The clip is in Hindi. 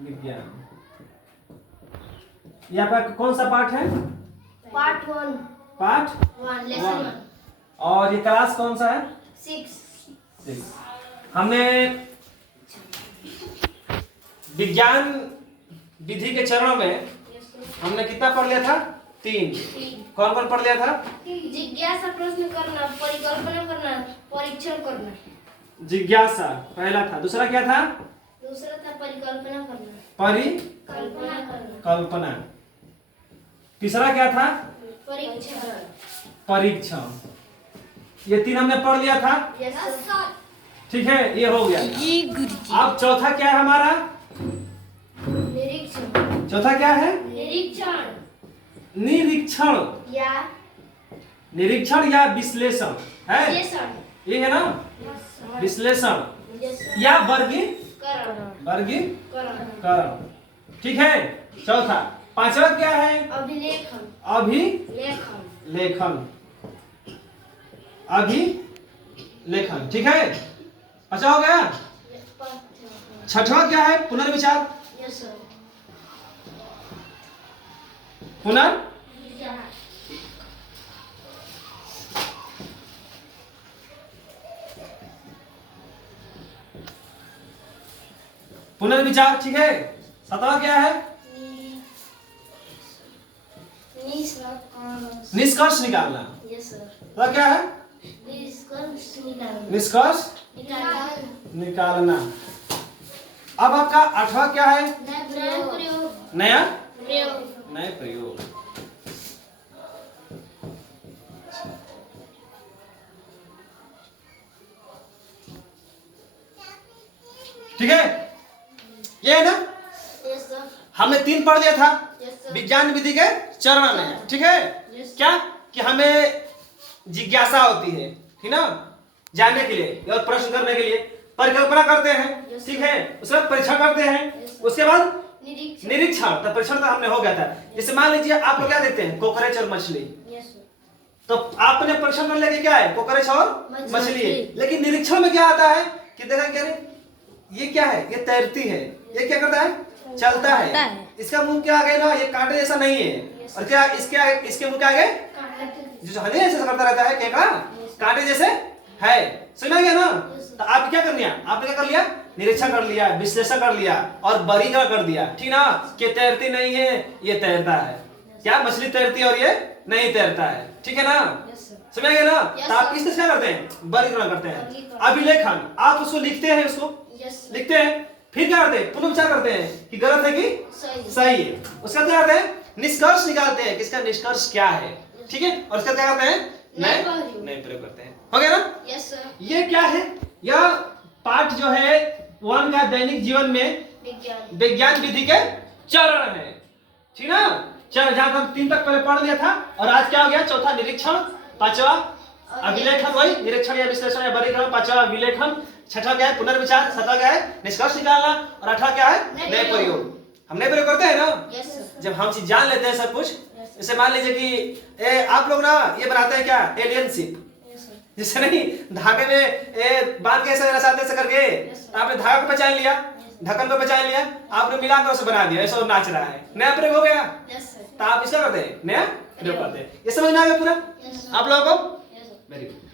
विज्ञान। ये आपका कौन सा पाठ है? पार्ट 1। पाठ 1 लेसन 1। और ये क्लास कौन सा है? 6। हमने विज्ञान विधि के चरणों में हमने कितना पढ़ लिया था? 3। कौन कौन पढ़ लिया था? जिज्ञासा, प्रश्न करना, परिकल्पना करना, परीक्षण करना। जिज्ञासा पहला था। दूसरा क्या था? दूसरा था परिकल्पना करना। परिकल्पना करना। तीसरा क्या था? परीक्षण। परीक्षण। ये 3 हमने पढ़ लिया था। ठीक है, ये हो गया। अब चौथा क्या है हमारा? निरीक्षण। चौथा क्या है? निरीक्षण निरीक्षण। या निरीक्षण या विश्लेषण है, विश्लेषण। ये है ना विश्लेषण या वर्गीकरण। वर्गीकरण। ठीक है, चौथा। पांचवा क्या है? अभिलेखन। अभिलेखन। अभिलेखन। ठीक है, अच्छा हो गया। छठवां क्या है? पुनर्विचार। Yes sir. पुनर्विचार। ठीक है, सातवां क्या है? निष्कर्ष निकालना। Yes sir. तो क्या है? निष्कर्ष निकालना। अब आपका आठवां क्या है? नया प्रयोग। ठीक है, ये है ना? Yes sir. हमने 3 पढ़ लिया था यस सर। विज्ञान विधि के चरण में। ठीक है, क्या कि हमें जिज्ञासा होती है, ठीक ना, जानने के लिए और प्रश्न करने के लिए। परिकल्पना करते हैं, ठीक है, उसके बाद परीक्षण करते हैं, उसके बाद निरीक्षण। तो परीक्षण तो हमने हो गया था। जैसे मान लीजिए आप लोग क्या देखते हैं? कॉकरोच और मछली। तो आपने परीक्षण कर लिया कि क्या है? कॉकरोच और मछली है। लेकिन निरीक्षण में क्या आता है कि देखा क्या रे, ये क्या है? ये तैरती है। ये क्या करता है? चलता है। इसका मुंह क्या आगे ना, ये कांटे जैसा नहीं है। और क्या इसके मुंह के आगे जो हने ऐसे करता रहता है, केकड़ा कांटे जैसे है। समझ गया ना? तो आप क्या कर लिया? आपने क्या कर लिया? निरीक्षण कर लिया, विश्लेषण कर लिया और वर्गीकरण कर दिया, ठीक ना, कि तैरती नहीं है, ये तैरता है। क्या मछली तैरती है और ये नहीं तैरता है, ठीक है ना? समझ गया ना? तो आप इस क्या करते हैं? वर्गीकरण करते हैं। अभिलेखन, आप उसको लिखते हैं, उसको लिखते हैं, फिर क्या करते हैं? पुनर्विचार करते हैं कि गलत है कि सही है। उसका क्या करते हैं? निष्कर्ष निकालते हैं कि इसका निष्कर्ष क्या है, ठीक है, और उसका क्या करते हैं? नए प्रयोग करते हैं। हो गया ना? Yes sir. ये क्या है? यह पाठ जो है 1 का दैनिक जीवन में विज्ञान विधि के चरण है, ठीक ना? चल, जहां हम 3 तक पहले पढ़ लिया था, और आज क्या हो गया? चौथा निरीक्षण, पांचवा अभिलेखन, वही निरीक्षण या विश्लेषण या वर्गीकरण, पांचवा अभिलेखन, छठा क्या है? पुनर्विचार, सातवां क्या है? निष्कर्ष निकालना, और आठवां क्या है? नए प्रयोग। हम नए प्रयोग करते हैं ना? जब हम चीज जान लेते हैं सब कुछ। जैसे मान लीजिए कि आप लोग ना ये बनाते हैं क्या? Alien ship. जैसे नहीं धागे में बांध के ऐसा ऐसे करके आपने धागा को पहचान लिया, ढक्कन को पहचान लिया, आपने मिलाकर उसे बना दिया, ऐसा नाच रहा है, नया प्रयोग हो गया। तो आप इसका करते हैं, नया प्रयोग करते हैं। ये समझ में आ गया पूरा आप लोगों को? Very good.